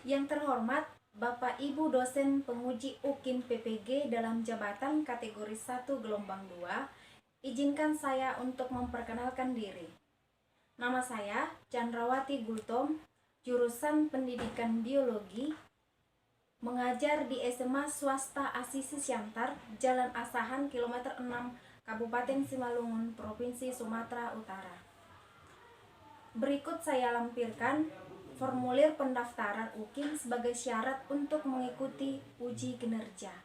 Yang terhormat Bapak Ibu dosen penguji UKIN PPG dalam jabatan kategori 1 gelombang 2, izinkan saya untuk memperkenalkan diri. Nama saya Chandrawati Gultom, jurusan Pendidikan Biologi, mengajar di SMA Swasta Asisi Siantar, Jalan Asahan, kilometer 6, Kabupaten Simalungun, Provinsi Sumatera Utara. Berikut saya lampirkan formulir pendaftaran UKIN sebagai syarat untuk mengikuti uji kinerja.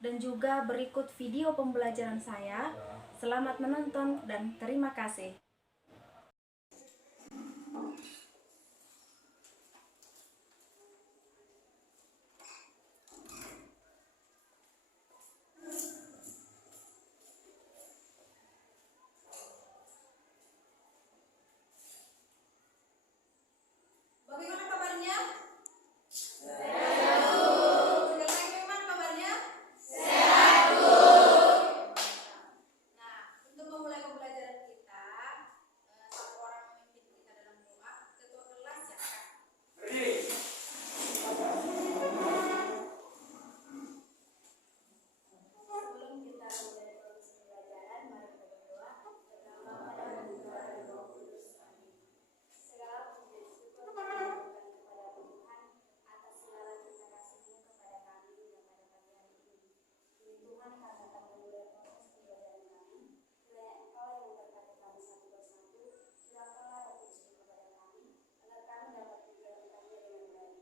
Dan juga berikut video pembelajaran saya. Selamat menonton dan terima kasih. Bagaimana kabarnya? Bagaimana kabarnya? Nah, untuk memulai pembelajaran kita, satu orang memimpin kita dalam doa. Ketua kelas siapkan. Sebelum kita mulai proses pembelajaran, mari kita berdoa. Pertama, pada Tuhan dan Roh Kudus. Amin. Segala puji dan syukur kita berikan kepada Tuhan atas segala terima kasih-Nya kepada kami dan pada pagi hari ini. Demi Tuhan, kami akan memulai proses pembelajaran kami. Kiranya Engkau yang memberkati kami satu persatu, silakanlah Roh Kudus kepada kami, agar kami dapat menjalankannya dengan baik.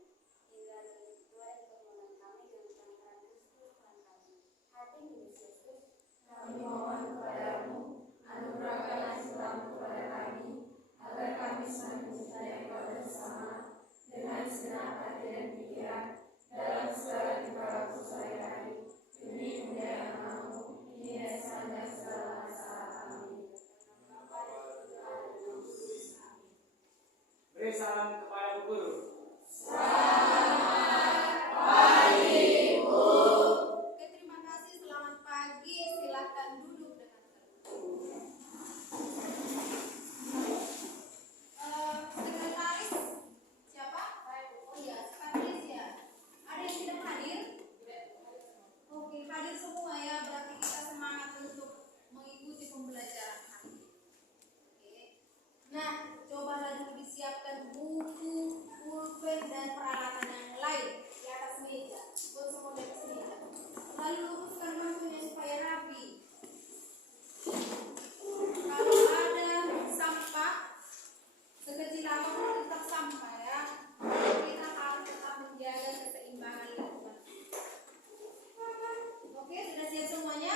Hingga doa dan permohonan kami dengan pengantaran Kristus Tuhan kami. Hati Yesus Kristus, kami mohon kepadamu, anugerahkanlah Islam kepada kami, agar kami semakin mencintai Engkau bersama dengan segenap hati dan pikiran dalam segala tingkah laku sehari-hari demi kemuliaan Namamu kini dan sekarang dan segala masa. Amin. Beri salam kepada Bu Guru. Oke, terima kasih. Selamat pagi. Silakan duduk dengan tenang. Sekretaris siapa? Oh iya, sekretaris ya. Ada yang tidak hadir? Oke, hadir semua ya. Berarti kita semangat untuk mengikuti pembelajaran hari ini. Oke. Nah, cobalah dulu disiapkan buku, pulpen dan peralatan yang lain di atas meja. Buat semua di atas meja. Lalu luruskan bangkunya supaya rapi. Kalau ada sampah sekecil apapun tetap sampah ya. Kita harus tetap menjaga keseimbangan lingkungan. Oke, sudah siap semuanya?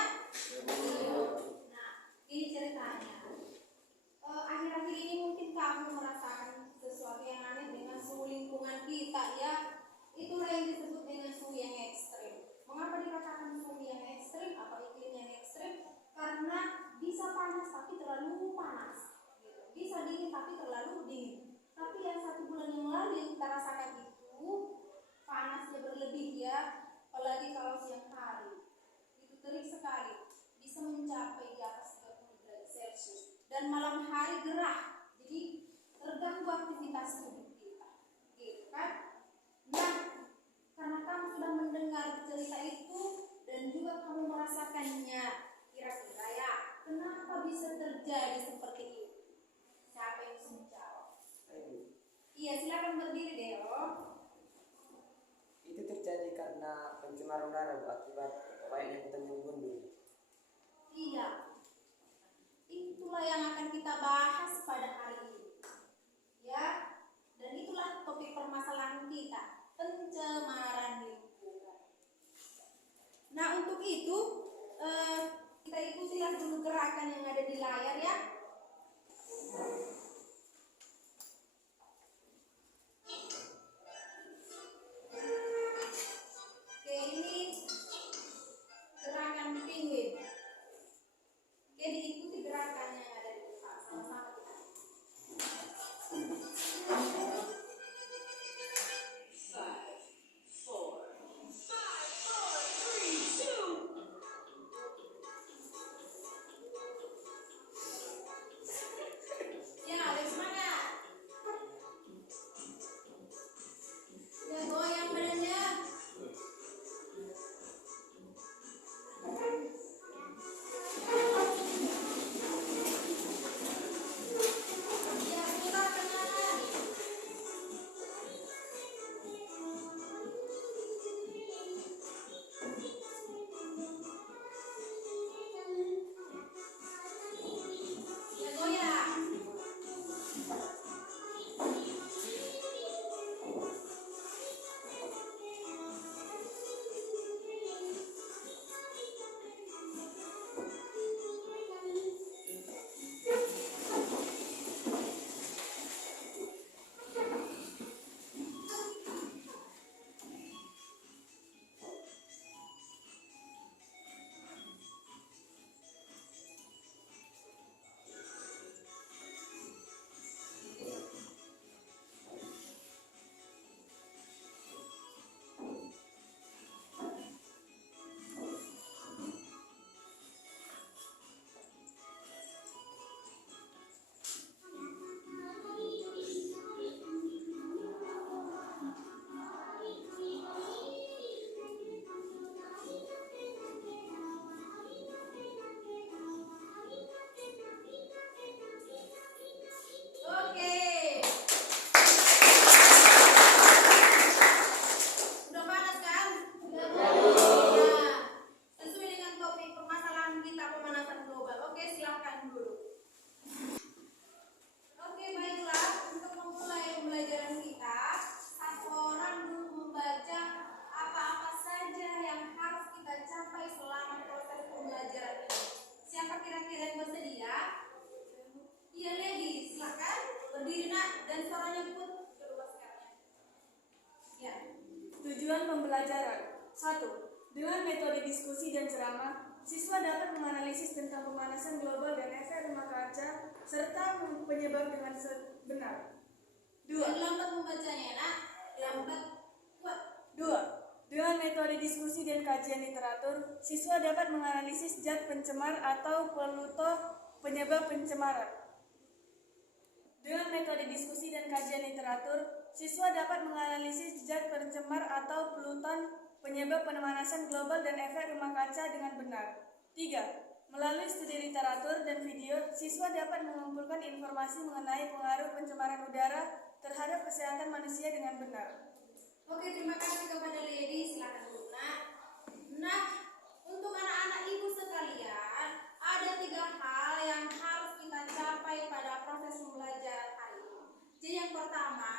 Nah, ini ceritanya. Akhir-akhir ini mungkin kamu merasakan sesuatu yang aneh dengan suhu lingkungan kita ya. Itulah yang disebut dengan suhu yang ekstrim. Mengapa dikatakan suhu yang ekstrim atau iklim yang ekstrim? Karena bisa panas tapi terlalu panas, gitu. Bisa dingin tapi terlalu dingin. Tapi yang 1 bulan yang lalu yang kita rasakan itu panasnya berlebih ya, apalagi kalau siang hari. Itu terik sekali, bisa mencapai di atas 30 derajat Celcius. Dan malam hari gerah, jadi terganggu aktivitas tubuh kita, gitu kan? Nah, karena kamu sudah mendengar cerita itu dan juga kamu merasakannya, kira-kira ya, kenapa bisa terjadi seperti itu? Siapa yang bisa menjawab? Iya, silakan berdiri deh, oh. Itu terjadi karena pencemaran udara akibat banyaknya hutan yang gundul. Iya, itulah yang akan kita bahas pada hari ini, ya. Dan itulah topik permasalahan kita, pencemaran lingkungan. Nah, untuk itu kita ikutilah dulu gerakan yang ada di layar ya. Oke, ini gerakan penguin. Oke, diikuti gerakan yang ada di depan. Sama-sama kita. Ya, lebih semangat. Dan suaranya pun berubah sekarang. Ya. Tujuan pembelajaran. 1. Dengan metode diskusi dan ceramah, siswa dapat menganalisis tentang pemanasan global dan efek rumah kaca serta penyebab dengan benar. 2. Lambat membacanya, nak. Lambat. Kuat. 2. Dengan metode diskusi dan kajian literatur, siswa dapat menganalisis zat pencemar atau polutan penyebab pencemaran. Dengan metode diskusi dan kajian literatur, siswa dapat menganalisis zat pencemar atau polutan penyebab pemanasan global dan efek rumah kaca dengan benar. 3. Melalui studi literatur dan video, siswa dapat mengumpulkan informasi mengenai pengaruh pencemaran udara terhadap kesehatan manusia dengan benar. Oke, terima kasih kepada Lady. Silakan dulu, nak. Nah, untuk anak-anak ibu sekalian, ada 3 hal yang harus kita capai pada proses pembelajaran hari ini. Jadi yang pertama,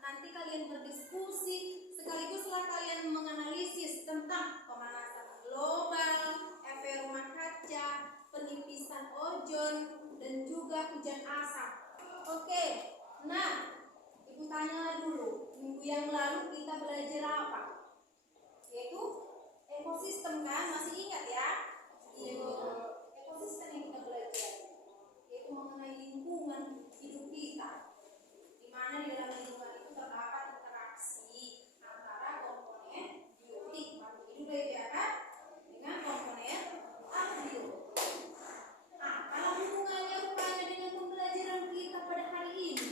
nanti kalian berdiskusi sekaliguslah kalian menganalisis tentang pemanasan global, efek rumah kaca, penipisan ozon, dan juga hujan asap. Oke, nah, ibu tanya dulu, minggu yang lalu kita belajar apa? Yaitu ekosistem, kan? Masih ingat ya? Iya, ekosistem yang kita belajar, yaitu mengenai lingkungan hidup kita, di mana di dalam lingkungan itu terdapat interaksi antara komponen biotik makhluk hidup ya kan, dengan komponen abiotik. Nah, kalau hubungannya rupanya dengan pembelajaran kita pada hari ini,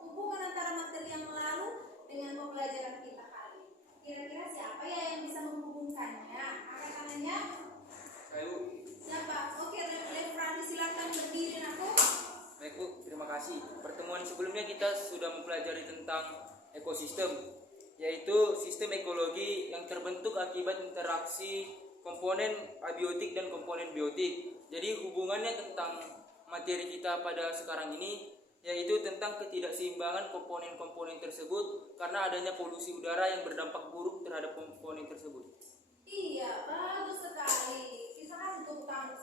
hubungan antara materi yang lalu dengan pembelajaran kita kali ini, kira-kira siapa ya yang bisa menghubungkannya? Angkat tangannya. Baik, Bu. Siapa? Oke, Refrani silakan berdiri, aku. Baik Bu, terima kasih. Pertemuan sebelumnya kita sudah mempelajari tentang ekosistem, yaitu sistem ekologi yang terbentuk akibat interaksi komponen abiotik dan komponen biotik. Jadi hubungannya tentang materi kita pada sekarang ini yaitu tentang ketidakseimbangan komponen-komponen tersebut karena adanya polusi udara yang berdampak buruk terhadap komponen tersebut. Iya, bagus sekali. Kita kan tepuk tangan.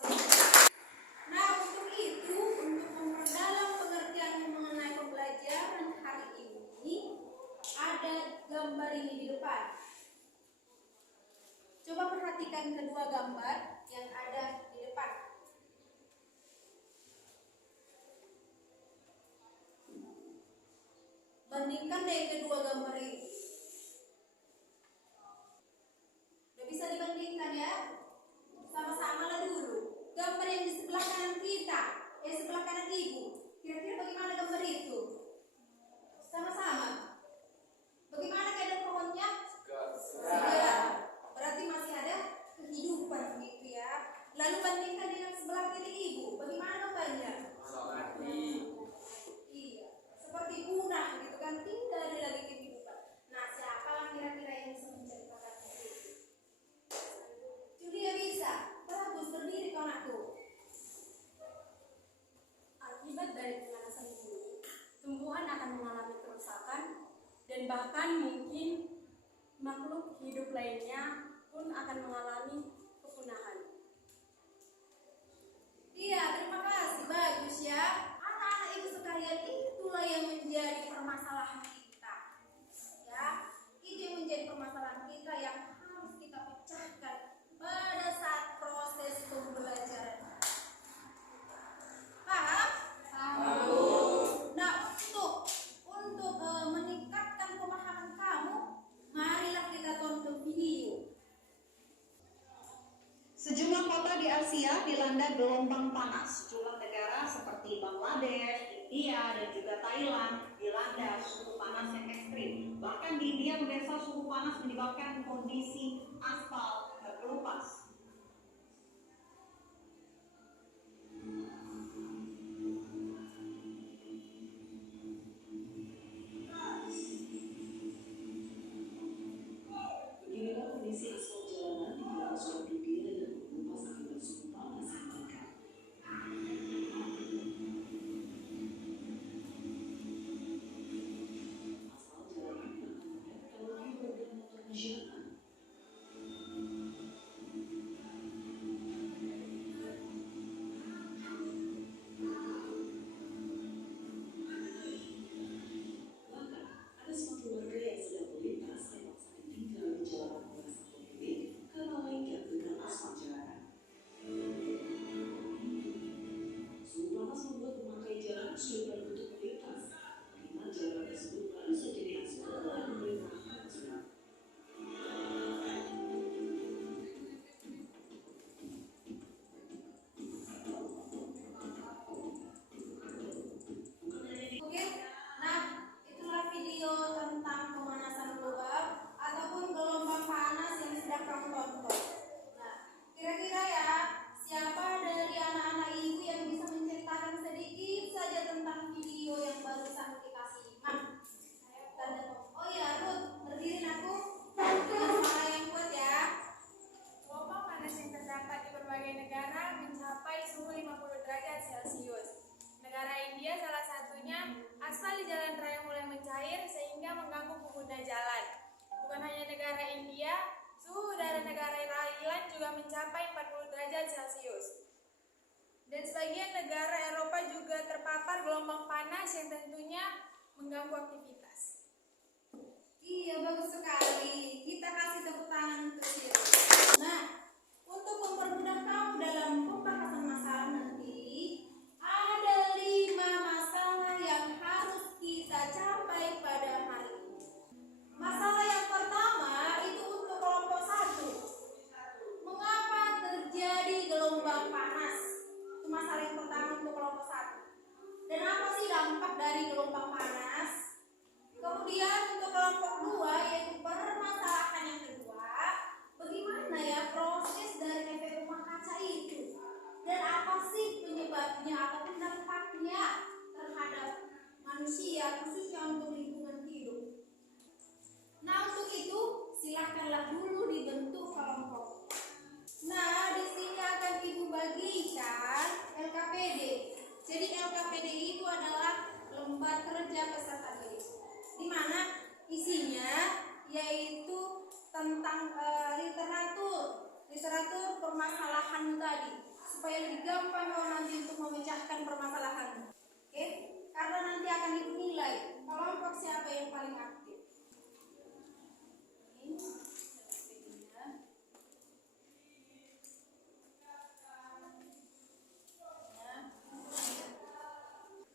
Nah, untuk itu, untuk memperdalam pengertian mengenai pembelajaran hari ini, ada gambar ini di depan. Coba perhatikan kedua gambar yang ada di depan. Bandingkan deh kedua gambar ini. Udah bisa dibandingkan ya? Sama-sama lah dulu. Gambar yang di sebelah kanan kita, sebelah kanan ibu. Kira-kira bagaimana gambar itu? Sama-sama. Bagaimana keadaan pohonnya? Segar. Berarti masih ada kehidupan gitu ya. Lalu bandingkan dengan sebelah kiri ibu. Bagaimana gambarnya? Iya, seperti punah gitu kan, tidak ada lagi kehidupan. Nah, siapa lah kira-kira yang bisa menceritakan itu? Julia bisa. Bagus, berdiri kau anakku. Akibat dari pemanasan bumi, tumbuhan akan mengalami kerusakan dan bahkan mungkin makhluk hidup lainnya pun akan mengalami kepunahan. Iya, terima kasih. Bagus ya. Anak-anak ibu sekalian, itulah yang menjadi permasalahan kita. Ya, itu yang menjadi permasalahan kita yang harus kita pecahkan pada saat proses pembelajaran. Paham? Nah, untuk meningkatkan pemahaman kamu, marilah kita tonton video. Sejumlah kota di Asia dilanda gelombang panas. Sejumlah negara seperti Bangladesh, India, dan juga Thailand dilanda suhu panas yang ekstrim. Bahkan di India, pemirsa, suhu panas menyebabkan kondisi aspal berkelupas. Beginilah kondisi aspal jalanan di beberapa seluruh dunia yang berkelupas akibat suhu panas yang meningkat. Aspal jalanan yang mengandung kalori berbagai motor nasional. negara India, suhu udara negara Thailand juga mencapai 40 derajat Celcius. Dan sebagian negara Eropa juga terpapar gelombang panas yang tentunya mengganggu aktivitas. Iya, bagus sekali. Kita kasih tepuk tangan untuk Siri. Nah, untuk mempermudah kamu dalam pembahasan masalah nanti, ada 5 masalah yang harus kita capai pada hari ini. Masalah yang pertama itu untuk kelompok 1. Mengapa terjadi gelombang panas? Itu masalah yang pertama untuk kelompok 1. Dan apa sih dampak dari gelombang panas? Kemudian untuk kelompok 2 yaitu permasalahan yang kedua, bagaimana ya proses dari efek rumah kaca itu? Dan apa sih penyebabnya ataupun dampaknya terhadap manusia khususnya untuk lingkungan hidup? Nah, untuk itu silakanlah dulu dibentuk kelompok. Nah, di sini akan Ibu bagikan LKPD. Jadi LKPD itu adalah lembar kerja peserta didik, di mana isinya yaitu tentang literatur permasalahan tadi, supaya lebih gampang kalau nanti untuk memecahkan permasalahan. Oke? Karena nanti akan dinilai kelompok siapa yang paling aktif. Ini LKPD-nya.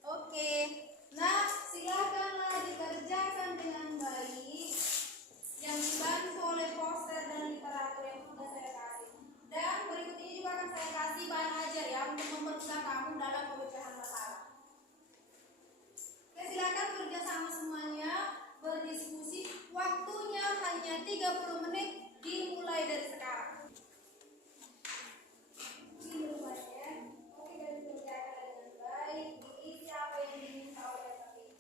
Oke, nah silakanlah dikerjakan dengan baik yang dibantu oleh poster dan literatur yang sudah saya kasih. Dan berikut ini juga akan saya kasih bahan ajar ya untuk mempermudah kamu dalam pemecahan masalah. Oke, silakan kerja sama semuanya, berdiskusi. Waktunya hanya 30 menit dimulai dari sekarang. Ini rumahnya. Oke, dan dikerjakan dengan baik. Diisi apa yang diminta oleh kami.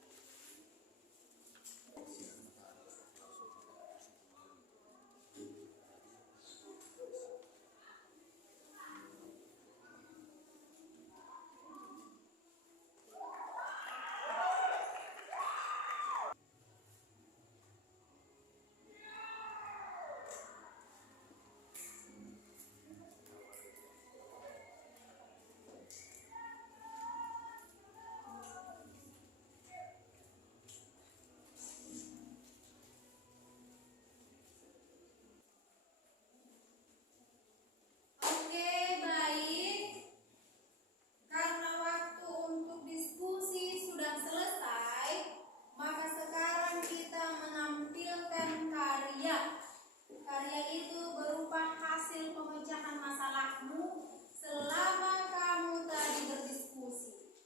Oke, baik. Karena waktu untuk diskusi sudah selesai, maka sekarang kita menampilkan karya. Karya itu berupa hasil pemecahan masalahmu selama kamu tadi berdiskusi.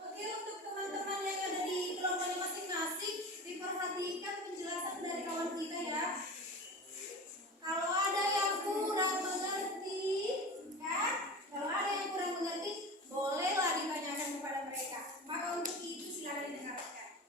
Oke, untuk teman-teman yang ada di kelompoknya masing-masing, diperhatikan penjelasan dari kawan kita ya. Kalau ada yang kurang mengerti, kalau ada yang kurang mengerti, bolehlah ditanyakan kepada mereka. Maka untuk itu silakan didengarkan.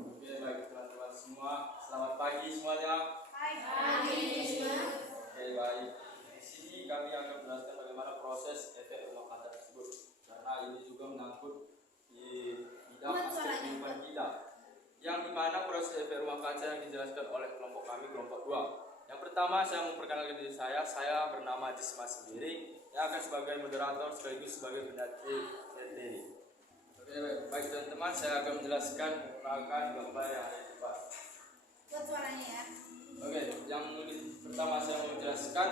Oke, baik teman-teman semua, selamat pagi semuanya. Oke, baik. Di sini kami akan menjelaskan bagaimana proses efek rumah kaca tersebut, karena ini juga menyangkut di bidang aspek lingkungan kita, yang dimana proses efek rumah kaca yang dijelaskan oleh kelompok kami, kelompok 2. Yang pertama, saya memperkenalkan diri saya bernama Jisma Sembiring, yang akan sebagai moderator sekaligus sebagai pendaki materi. Oke, baik teman-teman, saya akan menjelaskan menggunakan gambar yang ada di depan. Buat suaranya ya. Oke, yang pertama saya mau menjelaskan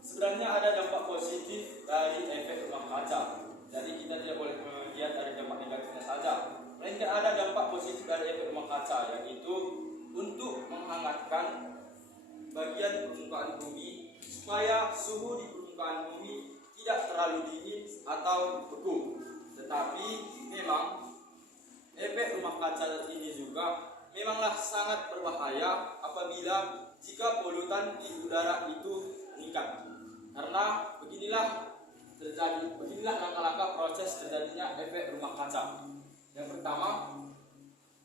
sebenarnya ada dampak positif dari efek rumah kaca. Jadi kita tidak boleh melihat dari dampak negatifnya saja, melainkan ada dampak positif dari efek rumah kaca, yaitu untuk menghangatkan bagian permukaan bumi supaya suhu di permukaan bumi tidak terlalu dingin atau beku. Tetapi memang efek rumah kaca ini juga memanglah sangat berbahaya apabila jika polutan di udara itu meningkat. Karena beginilah langkah-langkah proses terjadinya efek rumah kaca. Yang pertama,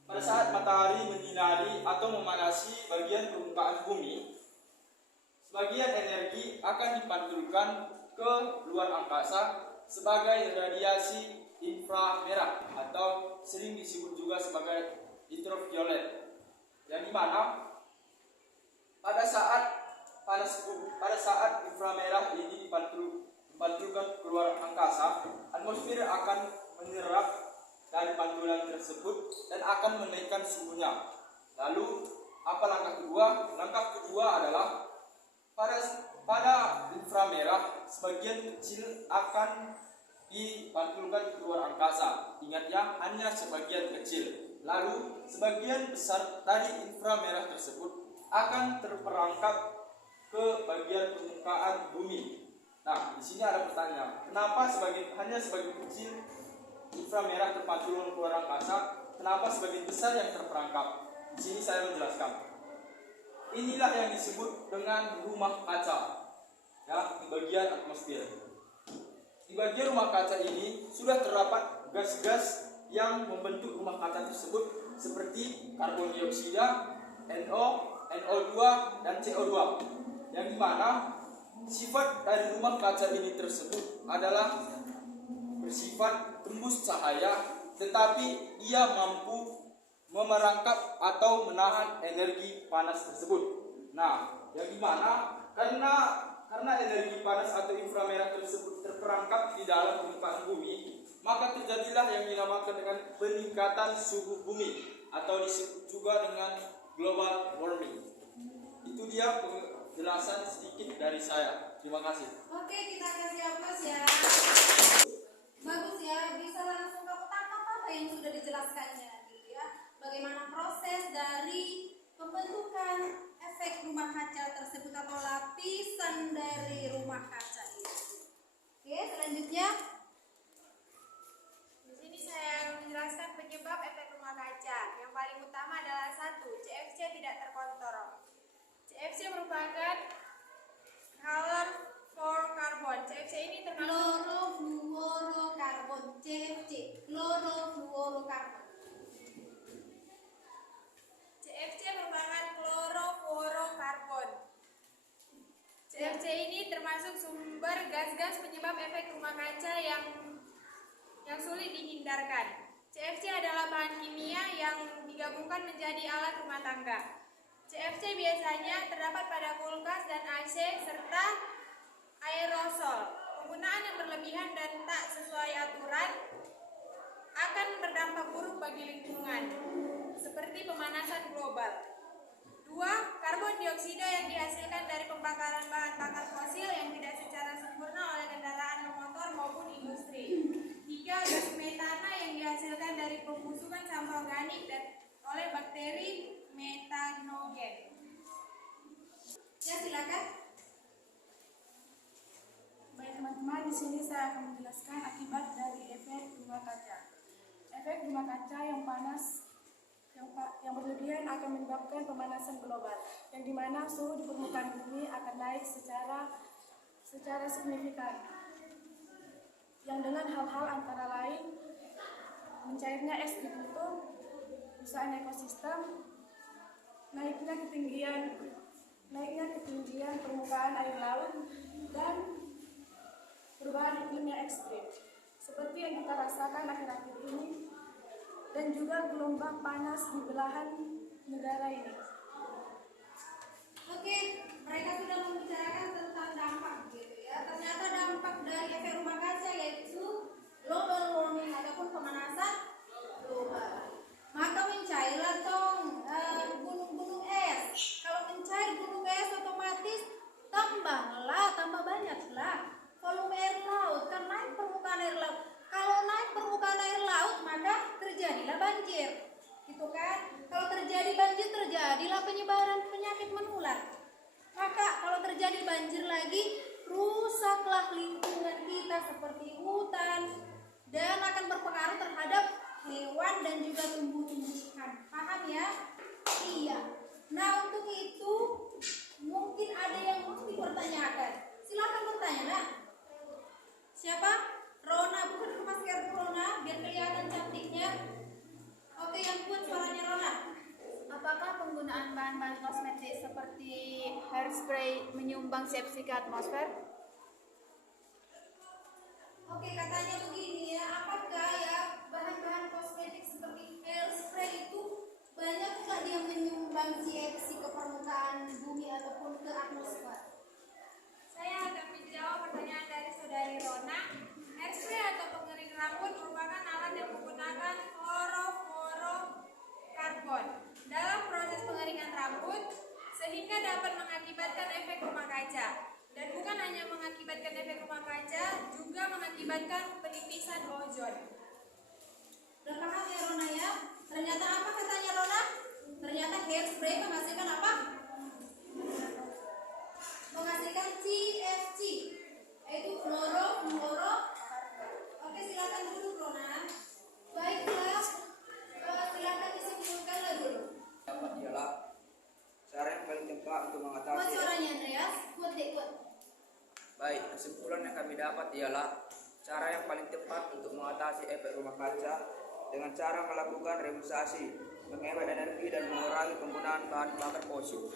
pada saat matahari menyinari atau memanasi bagian permukaan bumi, sebagian energi akan dipantulkan ke luar angkasa sebagai radiasi inframerah atau sering disebut juga sebagai ultraviolet, yang dimana pada saat inframerah ini dipantulkan keluar angkasa, atmosfer akan menyerap dari pantulan tersebut dan akan menaikkan suhunya. Lalu apa langkah kedua? Langkah kedua adalah pada inframerah sebagian kecil akan dipantulkan keluar angkasa. Ingat ya, hanya sebagian kecil. Lalu sebagian besar dari inframerah tersebut akan terperangkap ke bagian permukaan bumi. Nah, di sini ada pertanyaan, kenapa hanya sebagian kecil inframerah terpantul keluar angkasa, kenapa sebagian besar yang terperangkap? Di sini saya menjelaskan. Inilah yang disebut dengan rumah kaca, ya, di bagian atmosfer. Di bagian rumah kaca ini sudah terdapat gas-gas yang membentuk rumah kaca tersebut seperti karbon dioksida, NO, NO2, dan CO2. Yang dimana sifat dari rumah kaca ini tersebut adalah bersifat tembus cahaya, tetapi ia mampu memerangkap atau menahan energi panas tersebut. Nah, yang dimana karena energi panas atau inframerah tersebut terperangkap di dalam permukaan bumi, maka terjadilah yang dinamakan dengan peningkatan suhu bumi atau disebut juga dengan global warming. Itu dia penjelasan sedikit dari saya. Terima kasih. Oke, kita kasih aplaus ya. Bagus ya, bisa langsung kamu tangkap apa yang sudah dijelaskannya gitu ya. Bagaimana proses dari pembentukan efek rumah kaca tersebut atau lapisan dari rumah kaca itu. Oke, selanjutnya Di sini saya menjelaskan penyebab efek rumah kaca. Yang paling utama adalah 1. CFC tidak terkontrol. CFC merupakan color for carbon. CFC ini termasuk klorofluorokarbon, CFC, klorofluorokarbon. CFC merupakan klorofluorokarbon. CFC ini termasuk sumber gas-gas penyebab efek rumah kaca yang sulit dihindarkan. CFC adalah bahan kimia yang digabungkan menjadi alat rumah tangga. CFC biasanya terdapat pada kulkas dan AC serta aerosol. Penggunaan yang berlebihan dan tak sesuai aturan akan berdampak buruk bagi lingkungan, seperti pemanasan global. 2. Karbon dioksida yang dihasilkan dari pembakaran bahan bakar fosil yang tidak secara sempurna oleh kendaraan bermotor maupun industri. 3. Gas metana yang dihasilkan dari pembusukan sampah organik dan oleh bakteri metanogen. Ya, silakan. Baik teman-teman, di sini saya akan menjelaskan akibat dari efek rumah kaca. Efek rumah kaca yang panas yang berlebihan akan menyebabkan pemanasan global, yang dimana suhu di permukaan bumi akan naik secara signifikan. Yang dengan hal-hal antara lain mencairnya es di kutub, kerusakan ekosistem, naiknya ketinggian permukaan air laut, dan perubahan iklim yang ekstrim seperti yang kita rasakan akhir-akhir ini, dan juga gelombang panas di belahan negara ini. Oke, mereka sudah membicarakan tentang dampak gitu ya. Ternyata dampak dari efek rumah kaca yaitu global warming ataupun pemanasan global. Maka mencairlah dong gunung-gunung es. Kalau mencair gunung es otomatis tambah banyaklah volume air laut, kan naik permukaan air laut. Kalau naik permukaan air laut maka terjadilah banjir, gitu kan? Kalau terjadi banjir terjadilah penyebaran penyakit menular. Maka kalau terjadi banjir lagi, rusaklah lingkungan kita seperti hutan dan akan berpengaruh terhadap hewan dan juga tumbuh-tumbuhan. Paham ya? Iya. Nah, untuk itu mungkin ada yang mau dipertanyakan. Silakan bertanya, Nak. Siapa? Rona, bukan masker Rona biar kelihatan cantiknya. Oke, yang kuat suaranya Rona. Apakah penggunaan bahan-bahan kosmetik seperti hairspray menyumbang CFC ke atmosfer? Oke, katanya begini ya, apakah ya bahan-bahan kosmetik seperti hairspray itu banyak nggak dia menyumbang CFC ke permukaan bumi hanya mengakibatkan efek rumah kaca, juga mengakibatkan penipisan ozon. Udah paham ya Rona ya? Ternyata apa katanya Rona? Ternyata hairspray menghasilkan apa? Menghasilkan CFC, yaitu fluoro. Oke, silakan dulu Rona. Baiklah, silakan disimpulkan dulu. Dapat ialah cara yang paling tepat untuk Buat mengatasi. suaranya Andreas, kuat. Baik, kesimpulan yang kami dapat ialah cara yang paling tepat untuk mengatasi efek rumah kaca dengan cara melakukan reboisasi, menghemat energi dan mengurangi penggunaan bahan bakar fosil.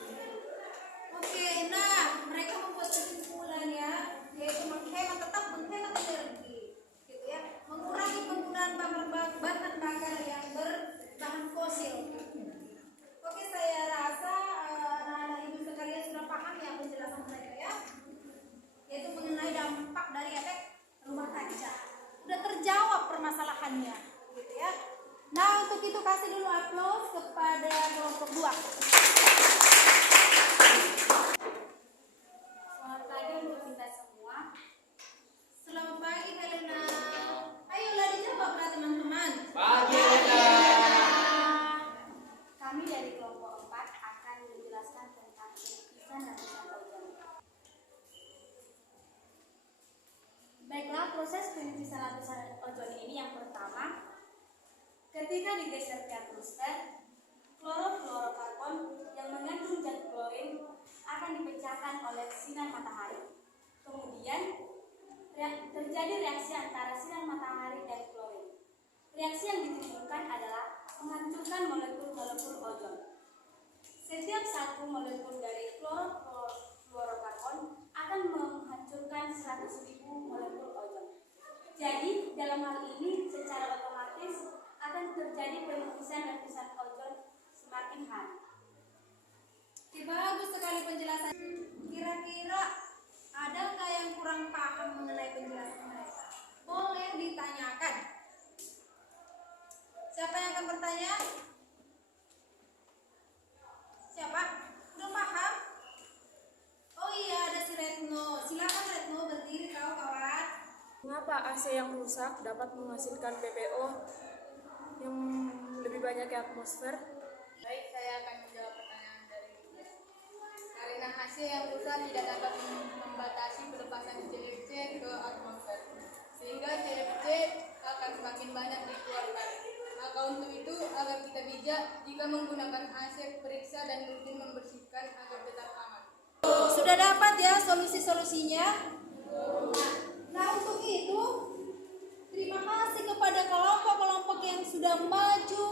Oke, nah mereka membuat kesimpulan ya, yaitu tetap menghemat energi, gitu ya, mengurangi penggunaan bahan bakar yang berbahan fosil. Oke, saya rasa anak-anak ibu sekalian sudah paham ya penjelasan mereka ya, yaitu mengenai dampak dari efek rumah kaca. Sudah terjawab permasalahannya, gitu ya. Nah, untuk itu kasih dulu aplaus kepada kelompok 2. Selamat pagi untuk kita semua. Selamat pagi Helena. Ayolah dijawablah teman-teman. Kami dari kelompok 4 akan menjelaskan tentang penipisan lapisan ozon. Baiklah, proses penipisan lapisan ozon ini yang pertama, ketika digeser ke atmosfer, klorofluorokarbon yang mengandung zat klorin akan dipecahkan oleh sinar matahari. Kemudian terjadi reaksi antara sinar matahari dan klorin. Reaksi yang ditimbulkan adalah menghancurkan molekul-molekul ozon. Setiap satu molekul dari klorofluorokarbon akan menghancurkan 100.000 molekul ozon. Jadi, dalam hal ini secara otomatis akan terjadi penipisan lapisan ozon semakin hari. Bagus sekali penjelasan. Kira-kira adakah yang kurang paham mengenai penjelasan mereka? Boleh ditanyakan. Siapa yang akan bertanya? Siapa? Belum paham? Oh iya, ada si Retno. Silakan Retno, berdiri kau kawan. Mengapa AC yang rusak dapat menghasilkan PPO yang lebih banyak ke atmosfer? Baik, saya akan menjawab pertanyaan dari Ibu. Karena AC yang rusak tidak dapat membatasi pelepasan CFC ke atmosfer, sehingga CFC akan semakin banyak dikeluarkan. Maka untuk itu, agar kita bijak jika menggunakan AC, periksa dan rutin membersihkan agar tetap aman. Sudah dapat ya solusi-solusinya? Nah, untuk itu terima kasih kepada kelompok-kelompok yang sudah maju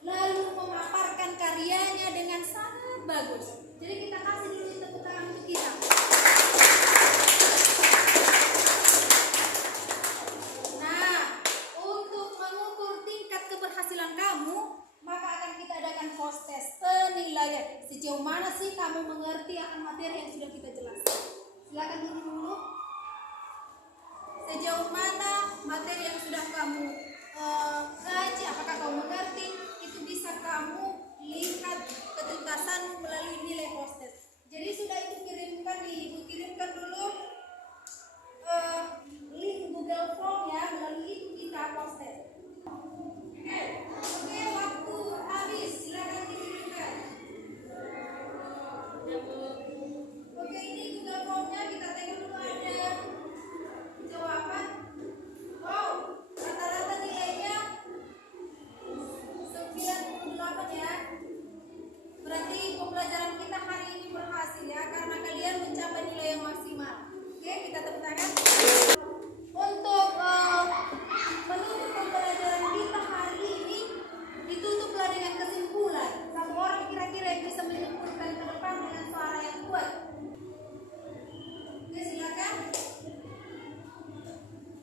lalu memaparkan karyanya dengan sangat bagus. Jadi kita kasih dulu tepuk tangan untuk kita. Nah, untuk mengukur tingkat keberhasilan kamu, maka akan kita adakan post test penilaian. Sejauh mana sih kamu mengerti akan materi yang sudah kita jelaskan? Silakan dulu. Sejauh mana materi yang sudah kamu kaji, apakah kamu mengerti, itu bisa kamu lihat ketuntasan melalui nilai post test. Jadi sudah Ibu kirimkan dulu link Google Form ya, melalui itu kita post test. Oke, waktu habis, silakan dikirimkan. Oke, ini Google Formnya kita tengok dulu ada jawaban. Wow, rata-rata nilainya 98 ya. Berarti pembelajaran kita hari ini berhasil ya, karena kalian mencapai nilai yang maksimal. Oke, kita tepuk tangan. Untuk menutup pembelajaran kita hari ini, ditutuplah dengan kesimpulan. Satu orang kira-kira yang bisa menyimpulkan ke depan dengan suara yang kuat. Oke, silakan.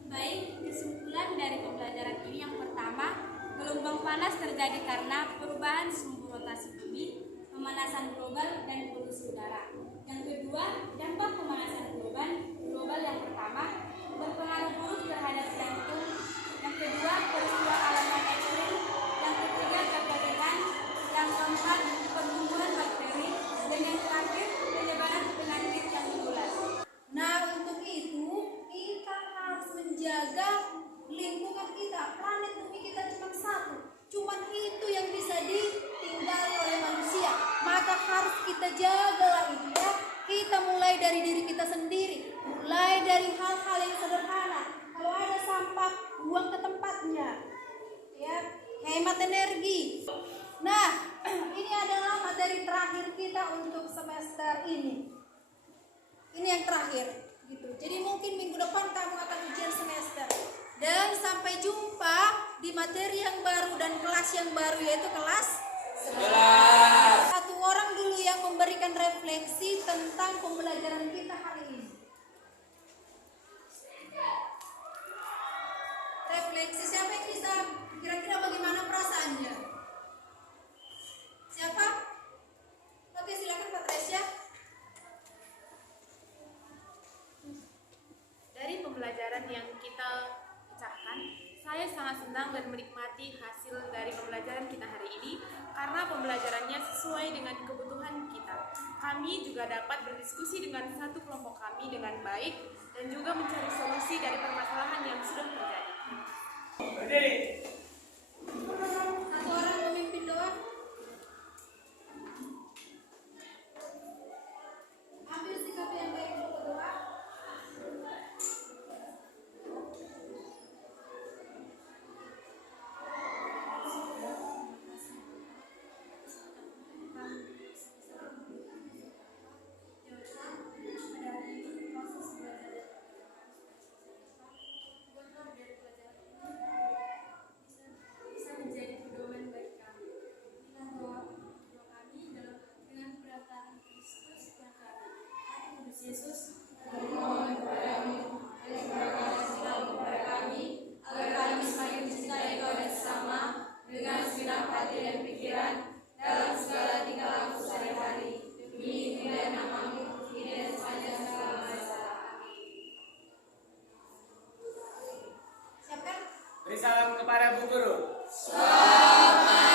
Baik, kesimpulan dari pembelajaran ini yang pertama, gelombang panas terjadi karena perubahan sumbu rotasi bumi, pemanasan global, dan polusi udara. Yang kedua, dampak pemanasan global yang pertama, berpengaruh buruk terhadap jantung. Yang kedua, peristiwa alam yang ekstrim. Yang ketiga, kekeringan. Yang keempat, pertumbuhan bakteri. Dan yang terakhir, penyebaran penyakit yang menular. Nah, menjaga lingkungan kita. Planet bumi kita cuma satu, cuman itu yang bisa ditinggali oleh manusia. Maka harus kita jagalah itu ya. Kita mulai dari diri kita sendiri, mulai dari hal-hal yang sederhana. Kalau ada sampah, buang ke tempatnya, ya, hemat energi. Nah, ini adalah materi terakhir kita untuk semester ini. Ini yang terakhir, gitu. Jadi mungkin minggu depan kamu akan ujian semester. Dan sampai jumpa di materi yang baru dan kelas yang baru, yaitu kelas 11. Satu orang dulu yang memberikan refleksi tentang pembelajaran kita hari ini. Refleksi siapa yang bisa? Kira-kira bagaimana perasaannya? Siapa? Oke, silakan Patricia. Dari pembelajaran yang kita pecahkan, saya sangat senang dan menikmati hasil dari pembelajaran kita hari ini karena pembelajarannya sesuai dengan kebutuhan kita. Kami juga dapat berdiskusi dengan satu kelompok kami dengan baik dan juga mencari solusi dari permasalahan yang sudah terjadi. Satu orang memimpin doang. Ambil sikap yang baik untuk berdoa. Bisa menjadi pedoman bagi kami. Inilah doa kami dengan kedatangan Kristus yang kami. Kudus Yesus, memohon kepadamu, kepada kami, agar kami semakin mencintai Engkau dan sesama dengan segenap hati dan pikiran dalam segala tingkah laku sehari-hari. Demi kemuliaan nama-Mu, kini dan sepanjang segala masa. Siapkan. Beri salam kepada Bu Guru. Selamat